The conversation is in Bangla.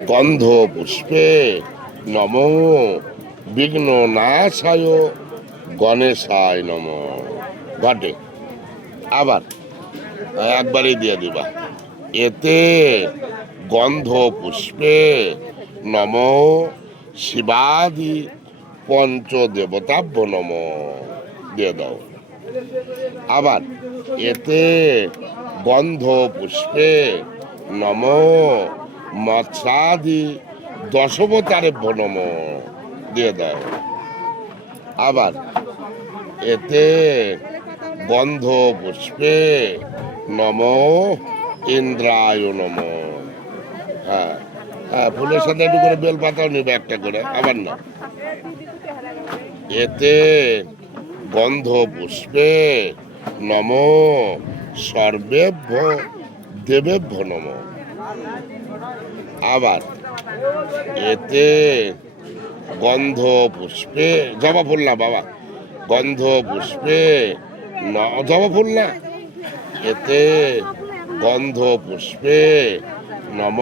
গন্ধ পুষ্পে নমো বিঘ্ন নাশায় গণেশায় নম। ঘটে আবার একবারই দিয়ে দিবা। এতে গন্ধ পুষ্পে নম শিবাদি পঞ্চদেবতাভ্য নম দিয়ে দাও। আবার এতে গন্ধ পুষ্পে নম মৎস্যাদি দশবতারেভ্য নম দিয়ে দাও। আবার এতে গন্ধ পুষ্পে নম ইন্দ্রায় নম। হ্যাঁ হ্যাঁ, ফুলের সাথে একটু করে বেলপাতাও নিবে একটা করে। আবার না, এতে গন্ধ পুষ্পে নম সর্বেভ্য দেবেভ্য নম। আবার এতে গন্ধ পুষ্পে জবা ফুল না বাবা, গন্ধ পুষ্পে জবা ফুল না, এতে গন্ধ পুষ্পে নম